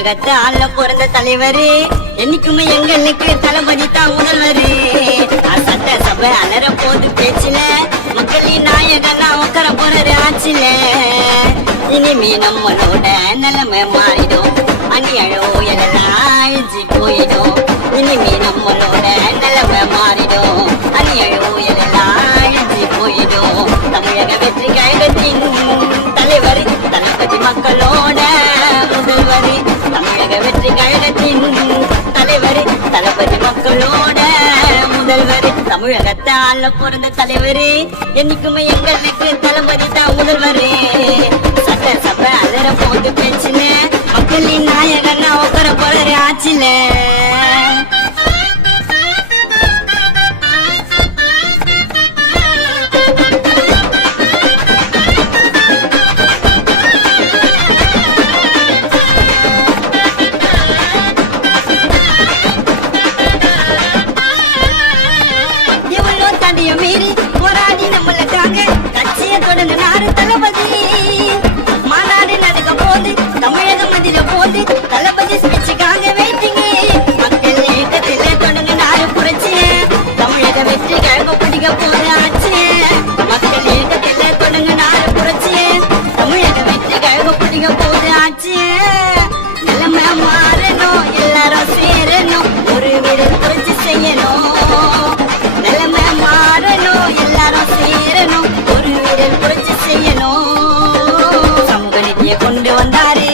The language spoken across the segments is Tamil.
உலகத்து ஆள பிறந்த தலைவரு. என்னைக்குமே எங்களுக்கு தளபதி தான் முதல்வர். சட்ட சபை அலற போது பேச்சுல மக்களின் நாயகனா உக்கர போறாரு ஆச்சுல இனிமே நம்மளோட நிலைமை மாறிடும். அணியழோ எல்லாம் அழிஞ்சு போயிடும்? இனிமே நம்மளோட நிலைமை மாறிடும். அணியழோ எல்லாம் அழிஞ்சு போயிடும்? தமிழக வெற்றி கழகத்தின் தலைவர் தளபதி மக்களோட முதல்வர். தமிழக வெற்றி கழகத்தின் தலைவர் தளபதி மக்களோட முதல்வர். தமிழகத்தை பிறந்த தலைவர் என்னைக்குமே எங்களுக்கு தளபதி தான் முதல்வர். சட்ட சபை அலற போட்டு பேச்சுன்னு மக்களின் நாயகன்னா உக்கர போறாரு ஆட்சியில. வெற்றி கழக பிடிக்க போது ஆச்சு மக்கள் ஏக்கத்தில் தொடங்க நாடு புரட்சி தமிழக வெற்றி கழக பிடிக்க போது ஆச்சு நிலைமை மாறணும் எல்லாரும் சேரணும் ஒரு வீரர் புரட்சி செய்யணும். நிலைமை மாறணும் எல்லாரும் சேரணும் ஒரு வீரர் புரட்சி செய்யணும். சமூக நிதியை கொண்டு வந்தாரு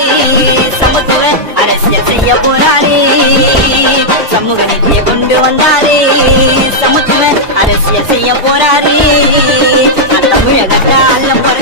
சமத்துவ அரசியல் செய்ய போறாரு. சமூக கொண்டு வந்தாரு அரசியல் செய்ய போறாரு. அந்த தமிழகத்தை அல்ல போற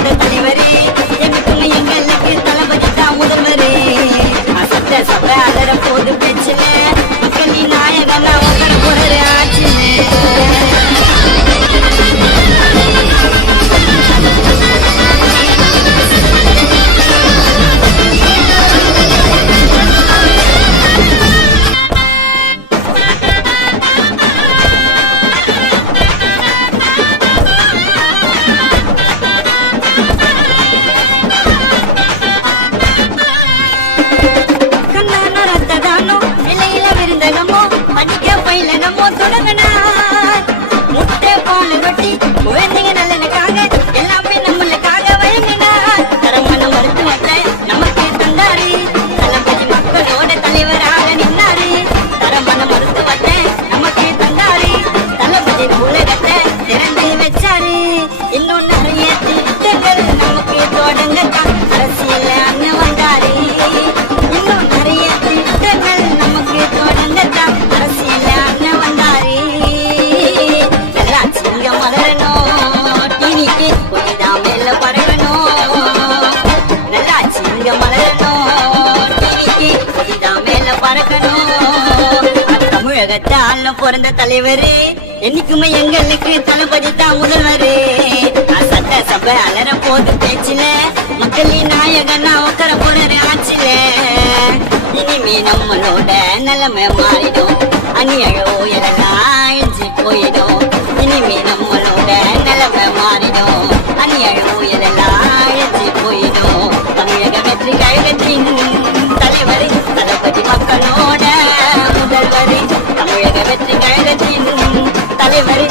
உலகத்தை ஆள்ல பிறந்த தலைவரு. என்னைக்குமே எங்களுக்கு தளபதி தான் முதல்வரு. சட்ட சபை அலற போது பேச்சுல மக்களின் நாயகனா உக்கர போறாரு ஆச்சுல இனிமே நம்மளோட நிலைமை மாறிடும். அணியழோ எல்லாம் கழகத்தினும் தலைவர்